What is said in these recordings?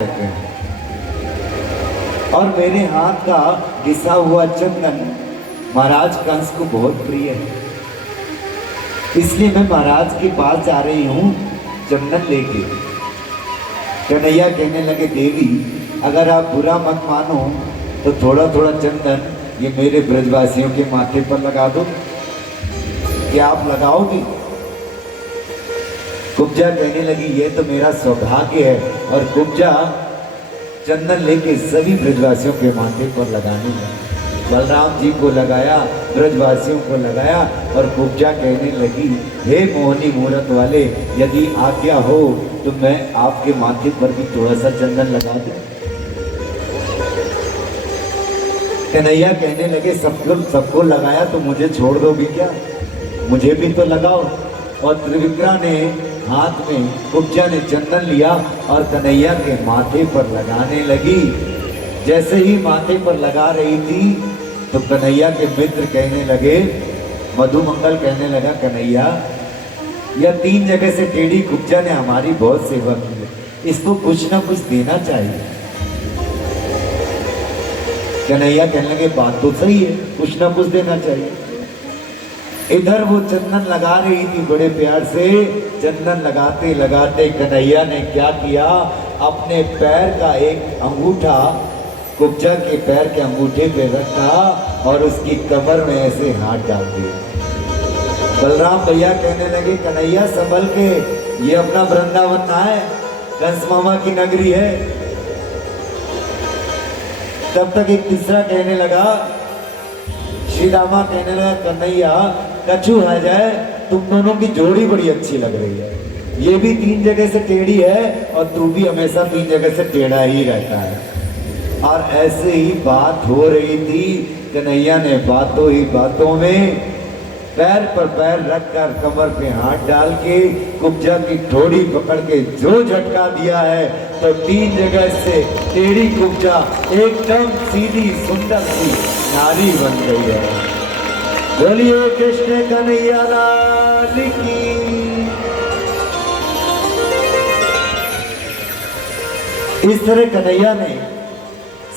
कहते हैं। और मेरे हाथ का घिसा हुआ चंदन महाराज कंस को बहुत प्रिय है, इसलिए मैं महाराज के पास जा रही हूँ चंदन लेके। कन्हैया कहने लगे, देवी अगर आप बुरा मत मानो तो थोड़ा थोड़ा चंदन ये मेरे ब्रजवासियों के माथे पर लगा दो। क्या आप लगाओगी? कुब्जा कहने लगी, ये तो मेरा सौभाग्य है। और कुब्जा चंदन लेके सभी ब्रजवासियों के माथे पर लगाने लगी। बलराम जी को लगाया, ब्रजवासियों को लगाया, और कुब्जा कहने लगी, हे मोहनी मूरत वाले, यदि आज्ञा हो तो मैं आपके माथे पर भी थोड़ा सा चंदन लगा दूं। कन्हैया कहने लगे, सबको लगाया तो मुझे छोड़ दोगी क्या? मुझे भी तो लगाओ। और त्रिविक्रा ने हाथ में कुब्जा ने चंदन लिया और कन्हैया के माथे पर लगाने लगी। जैसे ही माथे पर लगा रही थी तो कन्हैया के मित्र कहने लगे, मधुमंगल कहने लगा, कन्हैया यह 3 जगह से टेढ़ी कुब्जा ने हमारी बहुत सेवा की है, इसको कुछ ना कुछ देना चाहिए। कन्हैया कहने लगे, बात तो सही है, कुछ ना कुछ देना चाहिए। इधर वो चंदन लगा रही थी बड़े प्यार से। चंदन लगाते लगाते कन्हैया ने क्या किया, अपने पैर का एक अंगूठा कुब्जा के पैर के अंगूठे पे रखा और उसकी कमर में ऐसे हाथ डाल दिया। बलराम भैया कहने लगे, कन्हैया संभल के, ये अपना वृंदावन ना है, कंस मामा की नगरी है। तब तक एक तीसरा कहने लगा, श्री रामा कहने लगा, कन्हैया कछु आ जाए, तुम दोनों की जोड़ी बड़ी अच्छी लग रही है। ये भी 3 जगह से टेढ़ी है और तू भी हमेशा 3 जगह से टेढ़ा ही रहता है। और ऐसे ही बात हो रही थी। कन्हैया ने बातों ही बातों में पैर पर पैर रखकर कमर पे हाथ डाल के कुब्जा की ठोड़ी पकड़ के जो झटका दिया है तो 3 जगह से टेढ़ी कुब्जा एकदम सीधी सुंदर सी नारी बन गई है। बोलिए कृष्ण कन्हैया लाल की। इस तरह कन्हैया ने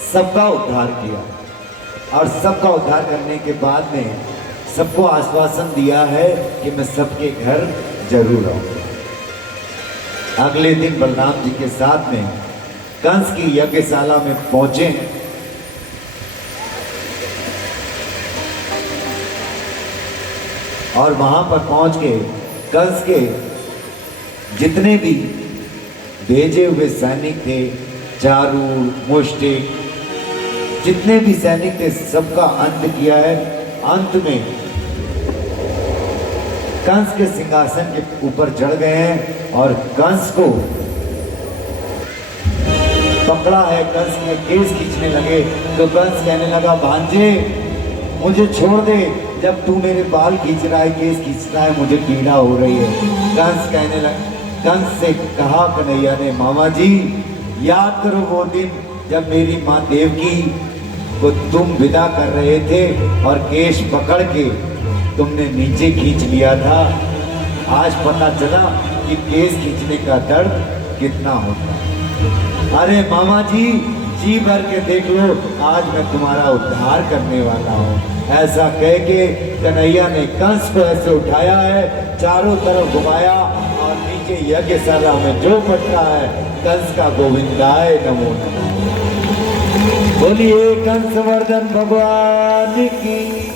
सबका उद्धार किया और सबका उद्धार करने के बाद में सबको आश्वासन दिया है कि मैं सबके घर जरूर आऊंगा। अगले दिन बलराम जी के साथ में कंस की यज्ञशाला में पहुंचे और वहां पर पहुंच के कंस के जितने भी भेजे हुए सैनिक थे, चारू, मुष्टिक, जितने भी सैनिक थे, सबका अंत किया है। अंत में कंस के सिंहासन के ऊपर चढ़ गए हैं और कंस को पकड़ा है। कंस के केस खींचने लगे तो कंस कहने लगा, भांजे मुझे छोड़ दे, जब तू मेरे बाल खींच रहा है, केस खींच रहा है, मुझे पीड़ा हो रही है। कंस कहने लगा, कंस से कहा कन्हैया ने, मामा जी याद करो वो दिन जब मेरी माँ देवकी को तुम विदा कर रहे थे और केश पकड़ के तुमने नीचे खींच लिया था। आज पता चला कि केस खींचने का दर्द कितना होता है। अरे मामा जी भर के देख लो, आज मैं तुम्हारा उद्धार करने वाला हूँ। ऐसा कह के कन्हैया ने कंस को ऐसे उठाया है, चारों तरफ घुमाया और नीचे यज्ञशाला में जो पट रहा है, कंस का गोविंदाय नमो नमः। बोलिए कंसवर्धन भगवान की।